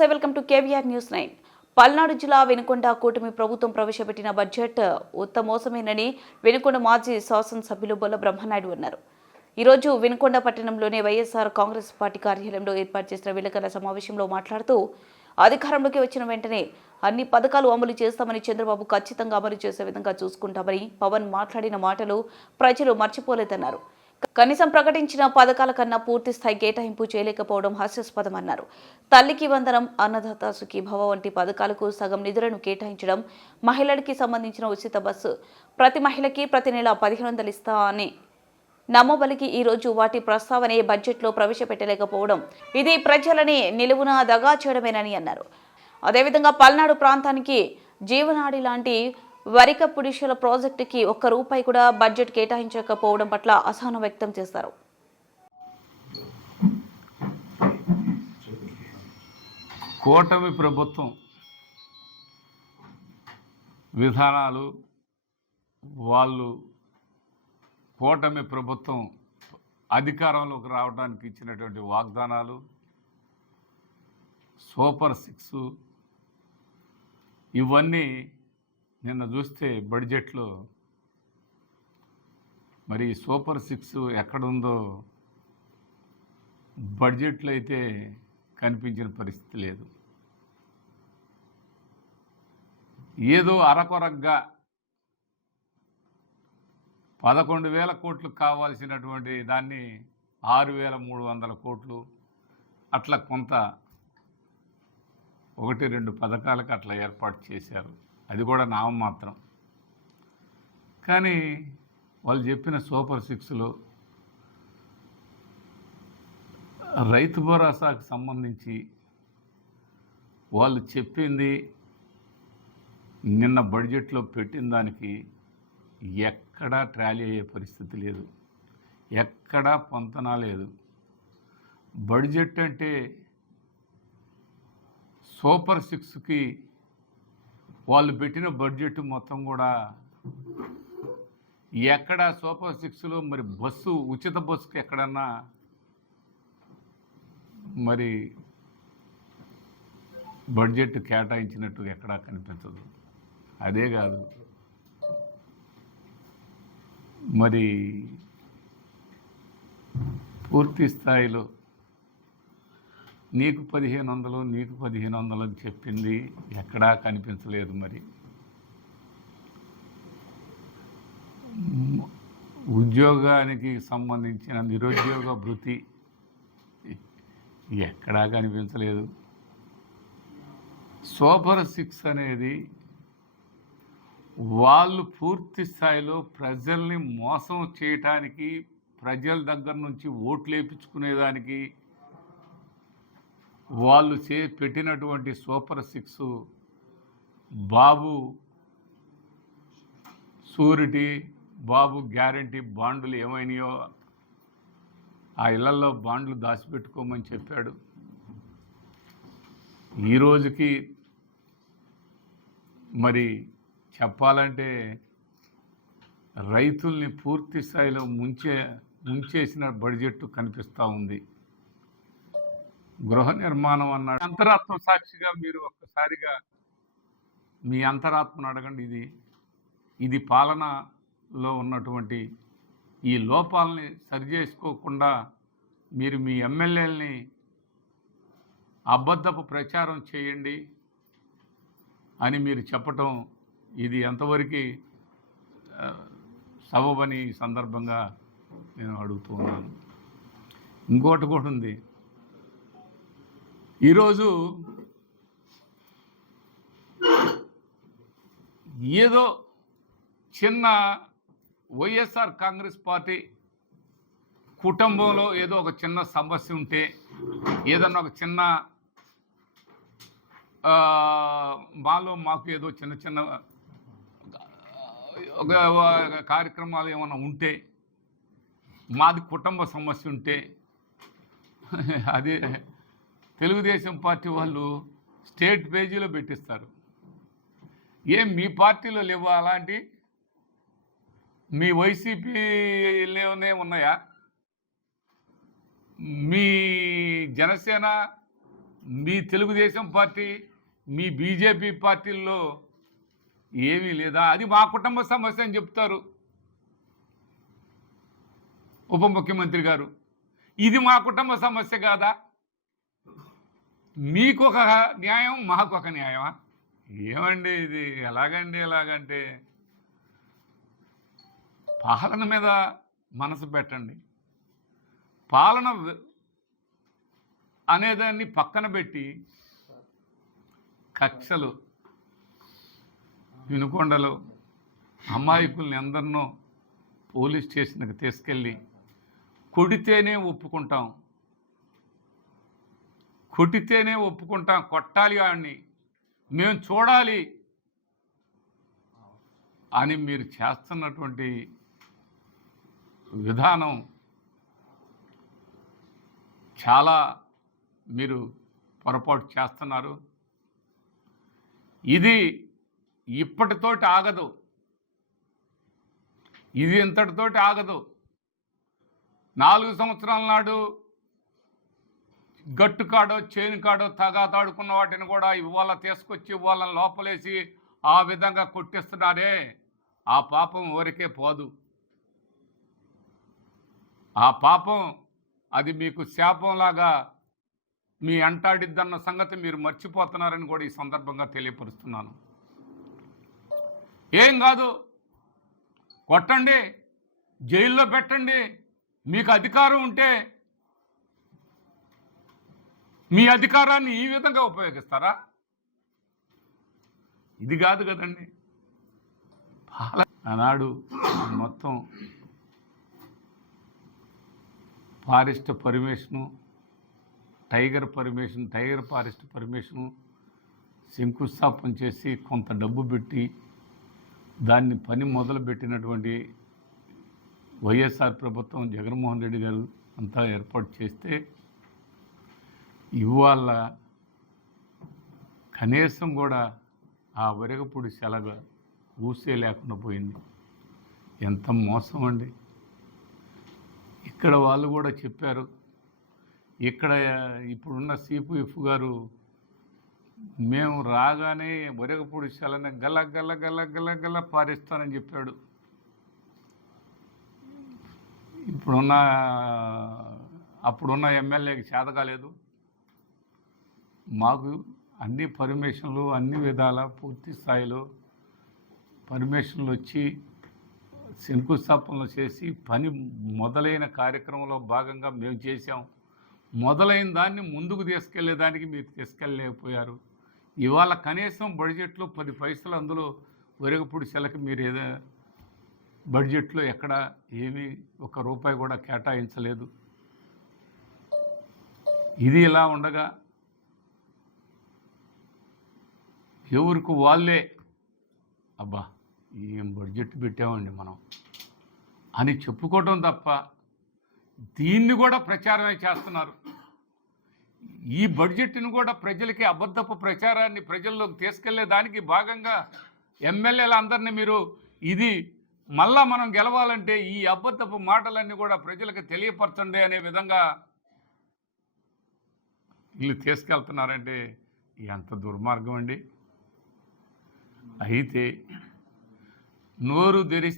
నమస్తే welcome to KVR news nine. Palnadu జిల్లా వెనుకొండ కూటమి ప్రభుత్వం ప్రవేశపెట్టిన బడ్జెట్ ఉత్త మోసమేనని వెనుకొండ మాజీ శాసనసభ్యులు బొల్ల బ్రహ్మనాయుడు అన్నారు. ఈరోజు వెనుకొండ పట్టణంలోని వైఎస్ఆర్ కాంగ్రెస్ పార్టీ కార్యాలయంలో ఏర్పాటు చేసిన విలేకరుల సమావేశంలో మాట్లాడుతూ అధికారంలోకి వచ్చిన వెంటనే అన్ని పథకాలు అమలు చేస్తామని చంద్రబాబు ఖచ్చితంగా అమలు చేసే విధంగా చూసుకుంటామని పవన్ మాట్లాడిన మాటలు ప్రజలు మర్చిపోలేదన్నారు. కనీసం ప్రకటించిన పథకాల కన్నా పూర్తి స్థాయి కేటాయింపు చేయలేకపోవడం హాస్యాస్పదమన్నారు. తల్లికి వందనం అన్నదాత సుఖీభవ వంటి పథకాలకు సగం నిధులను కేటాయించడం మహిళలకి సంబంధించిన ఉచిత బస్సు. ప్రతి మహిళకి ప్రతి నెల పదిహేను వందలు ఇస్తా అని నమ్మబలికి ఈ రోజు వాటి ప్రస్తావనే బడ్జెట్లో ప్రవేశపెట్టలేకపోవడం. ఇది ప్రజలని నిలువున దగా చేయడమేనని అన్నారు. అదేవిధంగా పల్నాడు ప్రాంతానికి జీవనాడి లాంటి వరిక పుడిషల ప్రాజెక్టుకి ఒక్క రూపాయి కూడా బడ్జెట్ కేటాయించకపోవడం పట్ల అసహనం వ్యక్తం చేశారు. కూటమి ప్రభుత్వం విధానాలు వాళ్ళు కూటమి ప్రభుత్వం అధికారంలోకి రావడానికి ఇచ్చినటువంటి వాగ్దానాలు సూపర్ సిక్స్ ఇవన్నీ నిన్న చూస్తే బడ్జెట్లో మరి సూపర్ సిక్స్ ఎక్కడుందో బడ్జెట్లో అయితే కనిపించిన పరిస్థితి లేదు. ఏదో అరకొరగ్గా పదకొండు వేల కోట్లు కావాల్సినటువంటి దాన్ని ఆరు వేల మూడు వందల కోట్లు అట్లా కొంత ఒకటి రెండు పథకాలకు అట్లా ఏర్పాటు చేశారు. అది కూడా నామమాత్రం కానీ వాళ్ళు చెప్పిన సూపర్ సిక్స్లో రైతు భరోసాకు సంబంధించి వాళ్ళు చెప్పింది నిన్న బడ్జెట్లో పెట్టిన దానికి ఎక్కడా ట్రాలీ అయ్యే పరిస్థితి లేదు. ఎక్కడా పొంతన లేదు. బడ్జెట్ అంటే సూపర్ సిక్స్కి వాళ్ళు పెట్టిన బడ్జెట్ మొత్తం కూడా ఎక్కడ సూపర్ సిక్స్లో మరి బస్సు ఉచిత బస్సుకి ఎక్కడన్నా మరి బడ్జెట్ కేటాయించినట్టు ఎక్కడా కనిపించదు. అదే కాదు. మరి పూర్తి స్థాయిలో నీకు పదిహేను వందలు నీకు పదిహేను వందలు అని చెప్పింది ఎక్కడా కనిపించలేదు మరి. ఉద్యోగానికి సంబంధించిన నిరుద్యోగ భృతి ఎక్కడా కనిపించలేదు. సూపర్ సిక్స్ అనేది వాళ్ళు పూర్తి స్థాయిలో ప్రజల్ని మోసం చేయటానికి ప్రజల దగ్గర నుంచి ఓట్లు వేయించుకునేదానికి వాళ్ళు చే పెట్టినటువంటి super six Babu surety Babu guarantee బాండ్లు ఏమైనాయో ఆ ఇళ్ళలో బాండ్లు దాచిపెట్టుకోమని చెప్పాడు. ఈ రోజుకి మరి చెప్పాలంటే రైతుల్ని పూర్తి స్థాయిలో ముంచే ముంచేసిన బడ్జెట్ కనిపిస్తూ ఉంది. గృహ నిర్మాణం అన్నాడు. అంతరాత్మ సాక్షిగా మీరు ఒక్కసారిగా మీ అంతరాత్మను అడగండి. ఇది ఇది పాలనలో ఉన్నటువంటి ఈ లోపాలని సరిచేసుకోకుండా మీరు మీ ఎమ్మెల్యేలని అబద్ధపు ప్రచారం చేయండి అని మీరు చెప్పటం ఇది ఎంతవరకు సబబని సందర్భంగా నేను అడుగుతూ ఉన్నాను. ఇంకోటి కూడా ఉంది. ఈరోజు ఏదో చిన్న వైఎస్ఆర్ కాంగ్రెస్ పార్టీ కుటుంబంలో ఏదో ఒక చిన్న సమస్య ఉంటే ఏదన్నా ఒక చిన్న మాలో మాకు ఏదో చిన్న చిన్న ఒక కార్యక్రమాలు ఏమైనా ఉంటే మాది కుటుంబ సమస్య ఉంటే అది తెలుగుదేశం పార్టీ వాళ్ళు స్టేట్ పేజీలో పెట్టిస్తారు. ఏం మీ పార్టీలో లేవా అలాంటి? మీ వైసీపీలోనే ఉన్నాయా? మీ జనసేన మీ తెలుగుదేశం పార్టీ మీ బీజేపీ పార్టీల్లో ఏమీ లేదా? అది మా కుటుంబ సమస్య అని చెప్తారు ఉప ముఖ్యమంత్రి గారు. ఇది మా కుటుంబ సమస్య కాదా? మీకు ఒక న్యాయం మాకు ఒక న్యాయమా? ఏమండి ఇది? ఎలాగండి ఎలాగంటే పాలన మీద మనసు పెట్టండి. పాలన అనేదాన్ని పక్కన పెట్టి కక్షలు వినుకొండలు అమాయకుల్ని అందరినో పోలీస్ స్టేషన్కి తీసుకెళ్ళి కొడితేనే ఒప్పుకుంటాం. కొట్టితేనే ఒప్పుకుంటాం కొట్టాలి వాడిని. మేము చూడాలి అని మీరు చేస్తున్నటువంటి విధానం చాలా మీరు పొరపాటు చేస్తున్నారు. ఇది ఇప్పటితోటి ఆగదు. ఇది ఇంతటితోటి ఆగదు. నాలుగు సంవత్సరాల నాడు గట్టు కాడో చేను కాడో తగాదాడుకున్న వాటిని కూడా ఇవాళ తీసుకొచ్చి ఇవాళ లోపలేసి ఆ విధంగా కొట్టిస్తున్నారే. ఆ పాపం ఊరికే పోదు. ఆ పాపం అది మీకు శాపంలాగా మీ అంటాడిద్దన్న సంగతి మీరు మర్చిపోతున్నారని కూడా ఈ సందర్భంగా తెలియపరుస్తున్నాను. ఏం కాదు. కొట్టండి. జైల్లో పెట్టండి. మీకు అధికారం ఉంటే మీ అధికారాన్ని ఈ విధంగా ఉపయోగిస్తారా? ఇది కాదు కదండి. ఆనాడు మొత్తం forest permission tiger permission tiger forest permission శంకుస్థాపన చేసి కొంత డబ్బు పెట్టి దాన్ని పని మొదలుపెట్టినటువంటి వైఎస్ఆర్ ప్రభుత్వం జగన్మోహన్ రెడ్డి గారు అంతా ఏర్పాటు చేస్తే ఇవాళ కనీసం కూడా ఆ విరగపూడి సెలగ ఊసే లేకుండా పోయింది. ఎంత మోసం అండి. ఇక్కడ వాళ్ళు కూడా చెప్పారు ఇక్కడ ఇప్పుడున్న సిపిఎఫ్ గారు మేము రాగానే వరగపూడి సెలని గల గల గల గల గల పారిస్తానని చెప్పాడు. ఇప్పుడున్న అప్పుడున్న ఎమ్మెల్యేకి చేత కాలేదు మాకు అన్ని పర్మిషన్లు అన్ని విధాల పూర్తి స్థాయిలో పర్మిషన్లు వచ్చి శంకుస్థాపనలు చేసి పని మొదలైన కార్యక్రమంలో భాగంగా మేము చేసాం మొదలైన దాన్ని ముందుకు తీసుకెళ్ళేదానికి మీరు తీసుకెళ్ళలేకపోయారు. ఇవాళ కనీసం బడ్జెట్లో పది పైసలు అందులో వెరగపూడి సెలకు మీరు ఏదో బడ్జెట్లో ఎక్కడ ఏమీ ఒక రూపాయి కూడా కేటాయించలేదు. ఇది ఇలా ఉండగా ఎవరికి వాళ్ళే. అబ్బా ఏం బడ్జెట్ పెట్టామండి మనం. అని చెప్పుకోవటం తప్ప దీన్ని కూడా ప్రచారమే చేస్తున్నారు. ఈ బడ్జెట్ను కూడా ప్రజలకి అబద్ధపు ప్రచారాన్ని ప్రజల్లోకి తీసుకెళ్ళే దానికి భాగంగా ఎమ్మెల్యేల అందరినీ మీరు ఇది మళ్ళా మనం గెలవాలంటే ఈ అబద్ధపు మాటలన్నీ కూడా ప్రజలకు తెలియపరచండి అనే విధంగా వీళ్ళు తీసుకెళ్తున్నారంటే ఎంత దుర్మార్గం అండి. అయితే నోరు తెరిస్తే